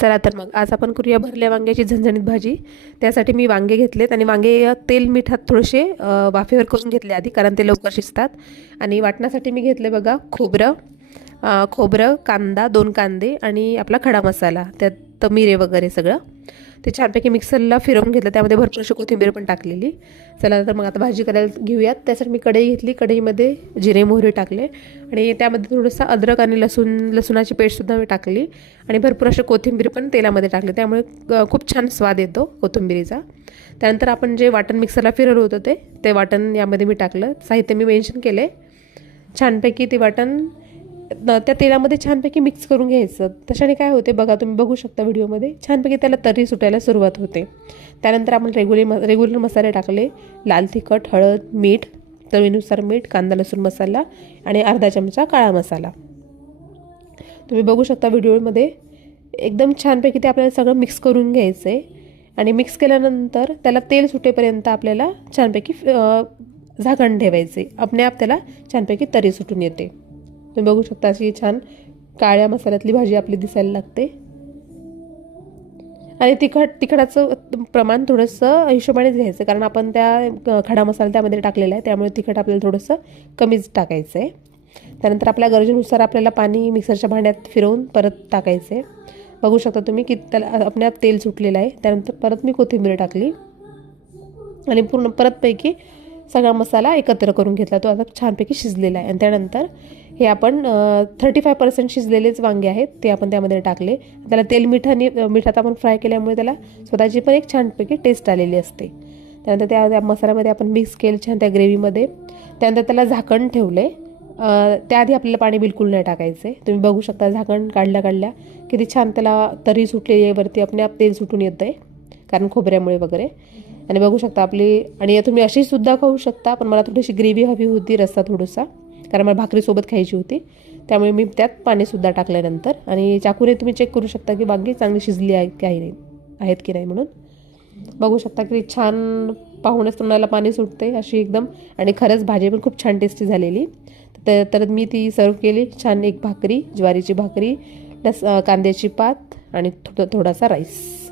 चला तर मग आज आपण करूया भरल्या वांग्याची झणझणीत भाजी। त्यासाठी मी वांगे घेतलेत आणि वांगे तेल मिठात थोडेसे वाफेवर करून घेतले आधी, कारण ते लवकर शिजतात। आणि वाटण्यासाठी मी घेतले बघा खोबरं, कांदा, 2 कांदे आणि आपला खडा मसाला, त्यात मिरे वगैरे सगळं ते छानपैकी मिक्सरला फिरवून घेतलं। त्यामध्ये भरपूर अशी कोथिंबीर पण टाकलेली। चला तर मग आता भाजी करायला घेऊयात। त्यासाठी मी कढई घेतली, कढईमध्ये जिरे मोहरी टाकले आणि त्यामध्ये थोडंसं अद्रक आणि लसूणाची पेस्टसुद्धा मी टाकली आणि भरपूर अशी कोथिंबीर पण तेलामध्ये टाकली, त्यामुळे खूप छान स्वाद येतो कोथिंबीरीचा। त्यानंतर आपण जे वाटण मिक्सरला फिरवलं होतं ते वाटण यामध्ये मी टाकलं। साहित्य मी मेन्शन केले। छानपैकी ते वाटण त्या तेलामध्ये छानपैकी मिक्स करून घ्यायचं। तशाने काय होते बघा, तुम्ही बघू शकता व्हिडिओमध्ये, छानपैकी त्याला तरी सुटायला सुरुवात होते। त्यानंतर आपण रेग्युलर मसाले टाकले, लाल तिखट, हळद, मीठ, चवीनुसार मीठ, कांदा लसूण मसाला आणि अर्धा चमचा काळा मसाला। तुम्ही बघू शकता व्हिडिओमध्ये एकदम छानपैकी ते आपल्याला सगळं मिक्स करून घ्यायचं आहे। आणि मिक्स केल्यानंतर त्याला तेल सुटेपर्यंत आपल्याला छानपैकी झाकण ठेवायचे। आपणे आप त्याला छानपैकी तरी सुटून येते। तुम्ही बघू शकता अशी छान काळ्या मसाल्यातली भाजी आपली दिसायला लागते। आणि तिखटाचं प्रमाण थोडंसं हिशोबानेच घ्यायचं, कारण आपण त्या खडा मसाला त्यामध्ये टाकलेला आहे, त्यामुळे तिखट आपल्याला थोडंसं कमीच टाकायचं आहे। त्यानंतर आपल्या गरजेनुसार आपल्याला पाणी मिक्सरच्या भांड्यात फिरवून परत टाकायचं आहे। बघू शकता तुम्ही की त्याला आपल्या तेल सुटलेलं आहे। त्यानंतर परत मी कोथिंबीर टाकली आणि पूर्ण परतपैकी सगळा मसाला एकत्र करून घेतला। तो आता छानपैकी शिजलेला आहे। आणि त्यानंतर हे आपण 35% शिजलेलेच वांगे आहेत ते आपण त्यामध्ये टाकले। त्याला तेल मिठात आपण फ्राय केल्यामुळे त्याला स्वतःची पण एक छानपैकी टेस्ट आलेली असते। त्यानंतर त्या मसाल्यामध्ये आपण मिक्स केलं छान त्या ग्रेव्हीमध्ये। त्यानंतर त्याला झाकण ठेवले। त्याआधी आपल्याला पाणी बिलकुल नाही टाकायचं आहे। तुम्ही बघू शकता झाकण काढल्या किती छान त्याला तरी सुटलेली आहे, वरती आपणे आप तेल सुटून येतं आहे कारण खोबऱ्यामुळे वगैरे। आणि बघू शकता आपली, आणि तुम्ही अशी सुद्धा खाऊ शकता, पण मला थोडीशी ग्रेव्ही हवी होती, रस्सा थोडासा, कारण मला भाकरीसोबत खायची होती, त्यामुळे मी त्यात पाणीसुद्धा टाकल्यानंतर। आणि चाकूने तुम्ही चेक करू शकता की वांगी चांगली शिजली आहेत की नाही म्हणून। बघू शकता की छान पाहूनच तोंडाला पाणी सुटते अशी एकदम। आणि खरंच भाजी पण खूप छान टेस्टी झालेली। तर मी ती सर्व केली छान, एक भाकरी, ज्वारीची भाकरी, कांद्याची पात आणि थोडासा राईस।